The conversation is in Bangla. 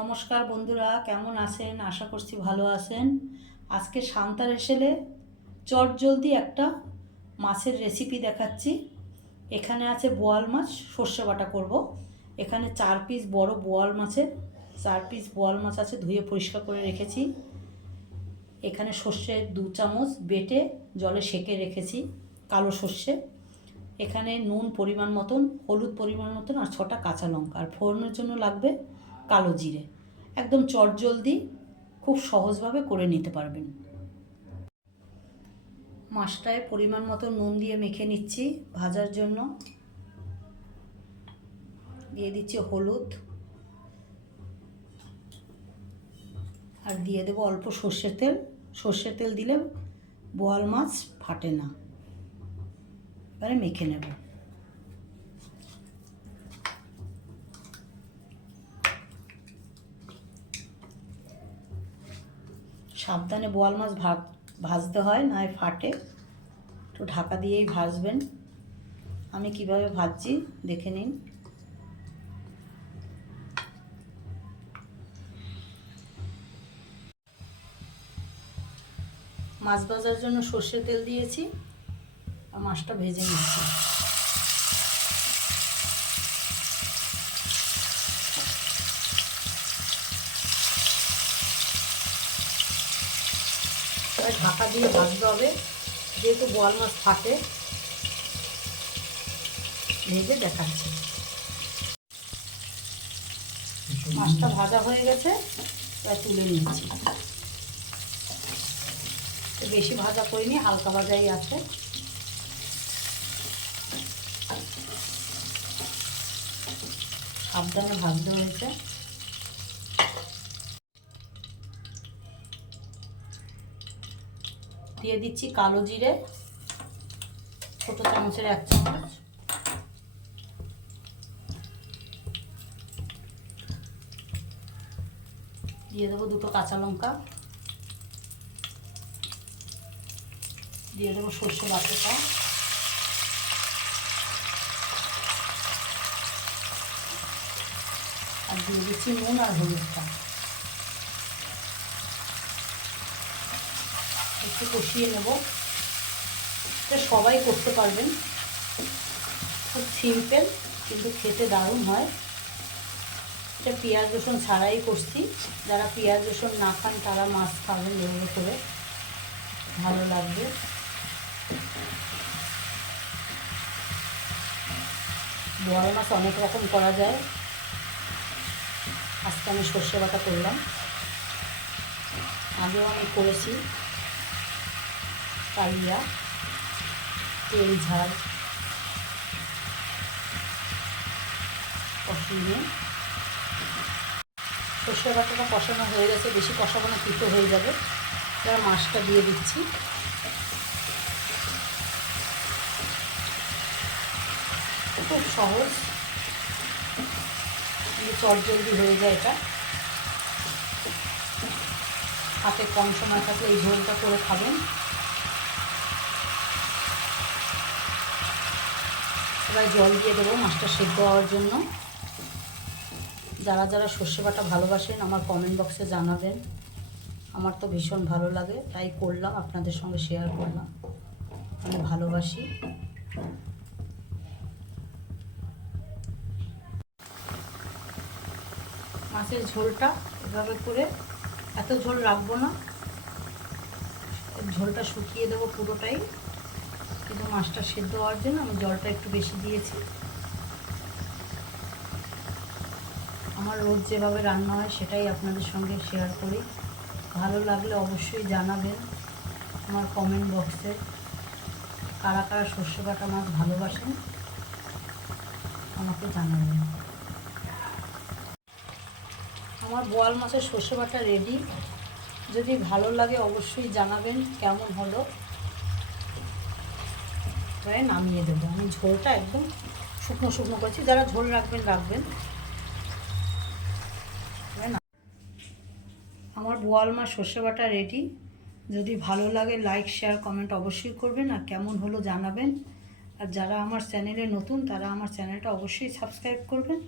নমস্কার বন্ধুরা, কেমন আছেন? আশা করছি ভালো আছেন। আজকে সান্তার এসেলে চট জলদি একটা মাছের রেসিপি দেখাচ্ছি। এখানে আছে বোয়াল মাছ, সর্ষে বাটা করব। এখানে চার পিস বড় বোয়াল মাছের, চার পিস বোয়াল মাছ আছে, ধুয়ে পরিষ্কার করে রেখেছি। এখানে সর্ষে দু চামচ বেটে জলে সেকে রেখেছি, কালো সর্ষে। এখানে নুন পরিমাণ মতন, হলুদ পরিমাণ মতন, আর ছটা কাঁচা লঙ্কা। আর ফোড়নের জন্য লাগবে কালো জিরে। একদম চটজলদি খুব সহজভাবে করে নিতে পারবেন। মাছটায় পরিমাণ মতো নুন দিয়ে মেখে নিচ্ছি ভাজার জন্য। দিয়ে দিচ্ছি হলুদ। আর দিয়ে দেবো অল্প সর্ষের তেল। সর্ষের তেল দিলে বোয়াল মাছ ফাটে না। এবারে মেখে নেব। সাবধানে বোয়াল মাছ ভাজতে হয় নয় ফাটে। একটু ঢাকা দিয়েই ভাজবেন। আমি কীভাবে ভাজছি, দেখে নিন। মাছ ভাজার জন্য সর্ষের তেল দিয়েছি, আর মাছটা ভেজে নিচ্ছি। এবার ঢাকা দিয়ে ভাজতে হবে। যেহেতু বোয়াল মাছ ফাটে ভেজে দেখাচ্ছি। মাছটা ভাজা হয়ে গেছে, এবার তুলে নিচ্ছি। বেশি ভাজা করিনি, হালকা ভাজাই আছে। সাবধানে ভাজতে হয়েছে। দিয়ে দিচ্ছি কালো জিরে, ছোটো চামচের এক চামচ। দিয়ে দেবো দুটো কাঁচা লঙ্কা। দিয়ে দেবো সর্ষে বাটাটা। আর দিয়ে দিচ্ছি নুন আর হলুদটা। একটু কষিয়ে নেব। এটা সবাই করতে পারবেন। খুব সিম্পল কিন্তু খেতে দারুণ হয়। এটা পেঁয়াজ, রসুন ছাড়াই করছি। যারা পেঁয়াজ, রসুন না খান, তারা মাছ খাবেন এভাবে করে। ভালো লাগবে। বড় মাছ অনেক রকম করা যায়। আজকে আমি সর্ষে বাটা করলাম। আগেও আমি করেছি। কালিয়া তেল, ঝাল। কষিয়ে সর্ষে বাটাটা কষানো হয়ে গেছে, বেশি কষাবো না, তিতো হয়ে যাবে। এবার মাছটা দিয়ে দিচ্ছি। খুব সহজ। চটজলদি হয়ে যায় এটা। হাতে কম সময় থাকলে এই ঝোলটা করে খাবেন। এবার জল দিয়ে দেবো মাছটা সেদ্ধ হওয়ার জন্য। যারা যারা সর্ষে বাটা ভালোবাসেন, আমার কমেন্ট বক্সে জানাবেন। আমার তো ভীষণ ভালো লাগে, তাই করলাম, আপনাদের সঙ্গে শেয়ার করলাম। আমি ভালোবাসি। মাছের ঝোলটা এভাবে করে, এত ঝোল রাখব না। ঝোলটা শুকিয়ে দেবো পুরোটাই। কিন্তু মাছটা সেদ্ধ হওয়ার জন্য আমি জলটা একটু বেশি দিয়েছি। আমার রোজ যেভাবে রান্না হয় সেটাই আপনাদের সঙ্গে শেয়ার করি। ভালো লাগলে অবশ্যই জানাবেন আমার কমেন্ট বক্সে কারা কারা সর্ষে বাটা মাছ ভালোবাসেন, আমাকে জানাবেন। আমার বোয়াল মাছের সর্ষে বাটা রেডি যদি ভালো লাগে অবশ্যই জানাবেন কেমন হলো। এবারে নামিয়ে দেবো। আমি ঝোলটা একদম শুকনো শুকনো করছি। যারা ঝোল রাখবেন রাখবেন। আমার বোয়াল মাছ সর্ষে বাটা রেডি যদি ভালো লাগে লাইক শেয়ার কমেন্ট অবশ্যই করবেন। আর কেমন হলো জানাবেন। আর যারা আমার চ্যানেলে নতুন, তারা আমার চ্যানেলটা অবশ্যই সাবস্ক্রাইব করবেন।